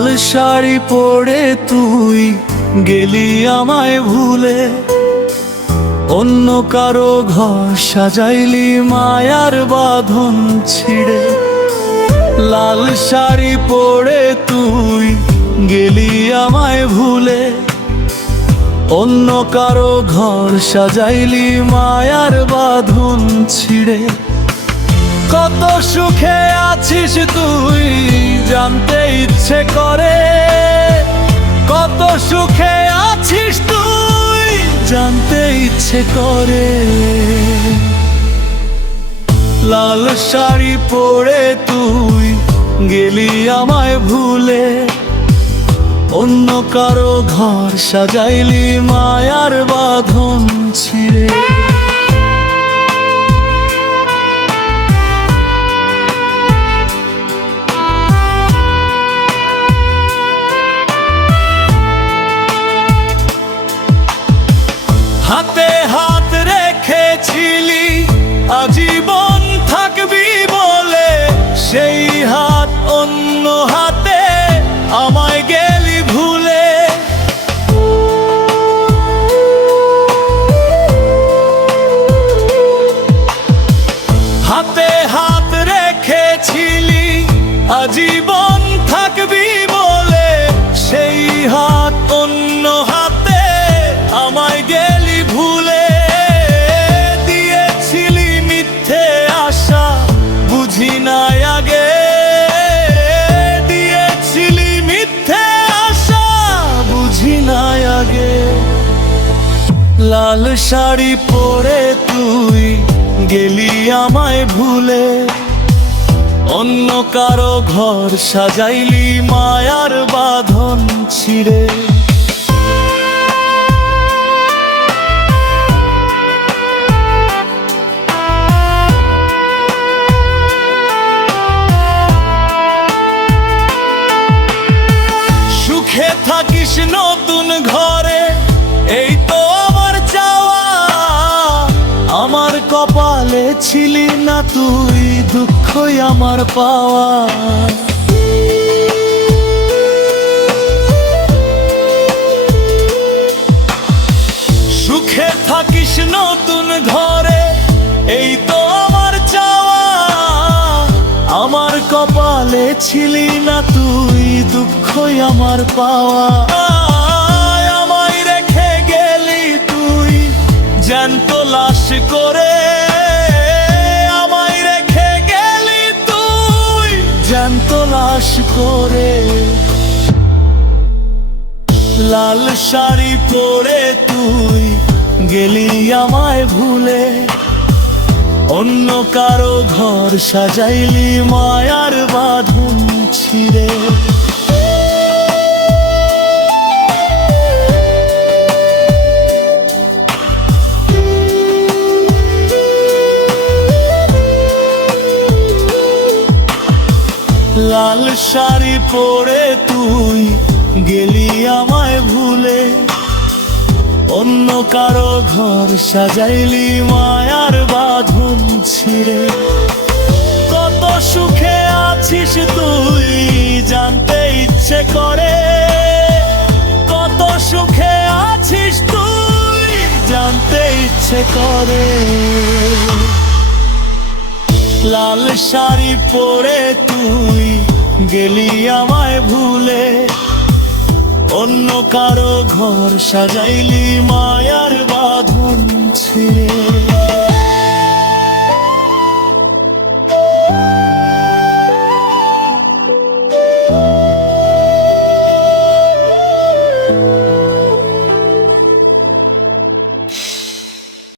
লাল শাড়ি পরে তুই গেলি আমায় ভুলে, অন্য কারো ঘর সাজাইলি মায়ার বাঁধন ছিঁড়ে। লাল শাড়ি পরে তুই গেলি আমায় ভুলে, অন্য কারো ঘর সাজাইলি মায়ার বাঁধন ছিঁড়ে। কত সুখে আছিস তুই জানতে ইচ্ছে করে, কত সুখে আছিস তুই জানতে ইচ্ছে করে। লাল শাড়ি পরে তুই গেলি আমায় ভুলে, অন্য কারো ঘর সাজাইলি মায়ার বাঁধন ছিঁড়ে। হাতে হাত রেখেছিলি আজীবন থাকবি বলে, সেই হাত অন্য হাতে আমায় গেলি ভুলে। হাতে হাত রেখেছিলি আজীবন থাকবি বলে, সেই হাত অন্য হাতে আমায় গেলি ভুলে। দিয়েছিলি মিথ্যে আশা বুঝি নাই আগে, দিয়েছিলি মিথ্যে আশা বুঝি নাই আগে। লাল শাড়ি পরে তুই গেলি আমায় ভুলে, অন্য কারো ঘর সাজাইলি মায়ার বাঁধন ছিঁড়ে। সুখে থাকিস নতুন ঘরে এই তো আমার চাওয়া, আমার কপালে ছিলি না তুই দুঃখই আমার পাওয়া। সুখে থাকিস নতুন ঘরে এই তো আমার চাওয়া, আমার কপালে ছিলি না তুই দুঃখই আমার পাওয়া। আমায় রেখে গেলি তুই জ্যান্ত লাশ করে, আমায় রেখে গেলি তুই জ্যান্ত লাশ করে। লাল শাড়ি পরে তুই গেলি আমায় ভুলে, অন্য কারো ঘর সাজাইলি মায়ার বাঁধন ছিঁড়ে। লাল শাড়ি পরে তুই গেলি আমায় ভুলে, অন্য কারো ঘর সাজাইলি মায়ার বাঁধন ছিঁড়ে। কত সুখে আছিস তুই জানতে ইচ্ছে করে, কত সুখে আছিস তুই জানতে ইচ্ছে করে। লাল শাড়ি পরে তুই গেলি আমায় ভুলে, অন্য কারো ঘর সাজাইলি মায়ার বাঁধন ছিঁড়ে।